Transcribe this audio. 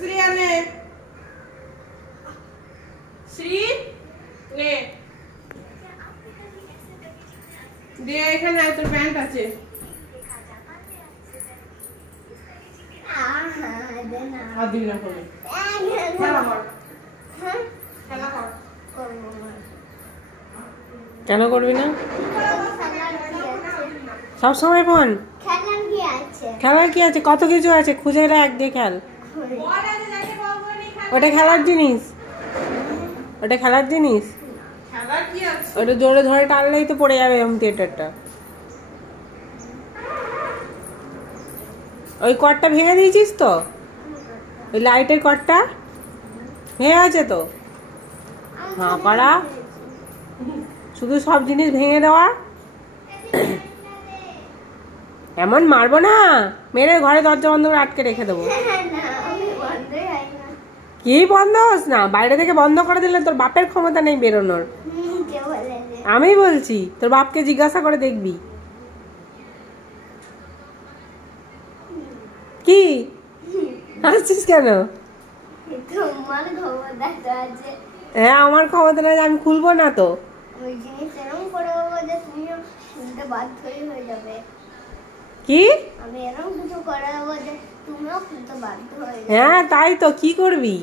শ্রী আনে শ্রী নে দিয়ে এখানে আর তোর প্যান্ট আছে আর দিবি না করে খেলা কর খেলা কর কেন করবি না? সব সময় ফোন খেলার কি আছে? কত কিছু আছে, খুঁজে এলে এক দিয়ে খেল। ওটা খেলার জিনিস, ওটা খেলার জিনিস। খেলার কি আছে? ওটা জোরে ধরে টানলেই তো পড়ে যাবে হোম থিয়েটারটা। ওই কর্ডটা ভেঙে দিয়েছিস তো? ওই লাইটের কর্ডটা ভেঙে আছে তো? হাঁ করা, শুধু সব জিনিস ভেঙে দেওয়া। এমন মারবো না, মেরে ঘরে দরজা বন্ধ করে আটকে রেখে দেবো। কি বন্ধ হোস না? বাইরে থেকে বন্ধ করে দিলে তোর বাপের ক্ষমতা নেই বেরোনোর। আমি বলছি, তোর বাপকে জিজ্ঞাসা করে দেখবি। কি হাসছিস কেন? হ্যাঁ আমার ক্ষমতা নেই, আমি খুলবো না তো। কি? হ্যাঁ তাই তো, কি করবি?